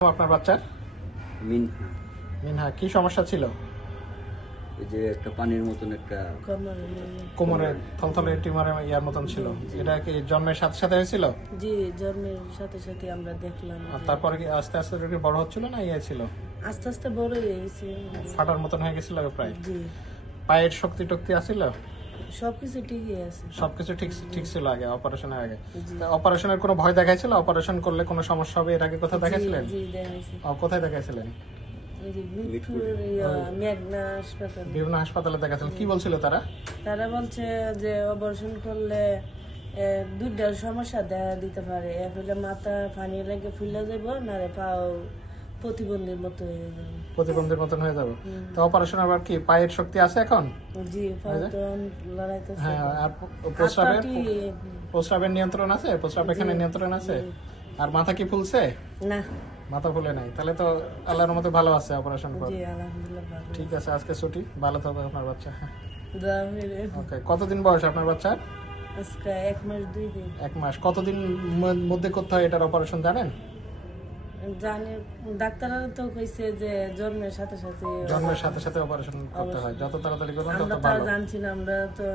আপনার বাচ্চার মিনহা। মিনহা কি সমস্যা ছিল? ওই যে একটা পানির মতন একটা কোমরে থলথলে টিউমারের ইয়ার মতন ছিল। এটা কি জন্মের সাথে সাথে হয়েছিল? জি, জন্মের সাথে সাথে আমরা দেখলাম। আর তারপরে কি আস্তে আস্তে এটা কি বড় হচ্ছিল না ইয়ে ছিল? আস্তে আস্তে বড় হয়ে গেছে। ফাটার মতন হয়ে গেছিল প্রায়। জি, পায়ের শক্তি টক্তি আছিল? সবকিছু ঠিকই আছে। সবকিছু ঠিক ঠিক ছিল আগে অপারেশনের আগে? জি। তা অপারেশনের কোনো ভয় দেখাইছিল? অপারেশন করলে কোনো সমস্যা হবে এর আগে কোথাও দেখাইছিলেন? জি, দেখাইছি। কোথায় দেখাইছিলেন? ওই যে মিরপুর মেঘনা হাসপাতাল। বিভিন্ন হাসপাতালে দেখাইছিলেন। কি বলছিল তারা? তারা বলছে যে অপারেশন করলে দুইটা সমস্যা দেখা দিতে পারে। এক হলে মাথা পানি লেগে ফুলে যাব, নারে পাও প্রতিবন্ধীর মতো হয়ে যাবে। প্রতিবন্ধীর মতন হয়ে যাবে। তো অপারেশন আবার কি পায়ের শক্তি আছে এখন? জি, পাও তো লড়াইতেছে। হ্যাঁ, আর প্রস্রাবের হাতটি, প্রস্রাবের নিয়ন্ত্রণ আছে? প্রস্রাব এখানে নিয়ন্ত্রণ আছে? আর মাথা কি ফুলছে? না। মাথা ফুলে নাই, তাহলে তো আল্লাহর মতো ভালো আছে অপারেশন পর। জি, আলহামদুলিল্লাহ ভালো। ঠিক আছে, আজকে ছুটি, ভালো থাকবে আপনার বাচ্চা। দোয়া হইলে। ওকে, কতদিন বয়স আপনার বাচ্চার? আজকে 1 মাস 2 দিন। 1 মাস। কতদিন মধ্যে করতে হয় এটার অপারেশন জানেন? জানি, ডাক্তাররা তো কইছে যে জন্মের সাথে সাথে। জন্মের সাথে সাথে অপারেশন করতে হয়, যত তাড়াতাড়ি করবেন আমরা তত তো আর ভালো। জানছি না, আমরা তো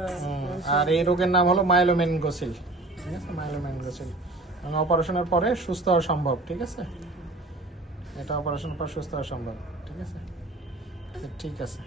আর এই রোগের নাম হলো মাইলোমেনিনগোসিল। ঠিক আছে, মাইলোমেনিনগোসিল। মানে অপারেশনের পরে সুস্থ হওয়া সম্ভব। ঠিক আছে, এটা অপারেশনের পর সুস্থ হওয়া সম্ভব। ঠিক আছে, ঠিক আছে।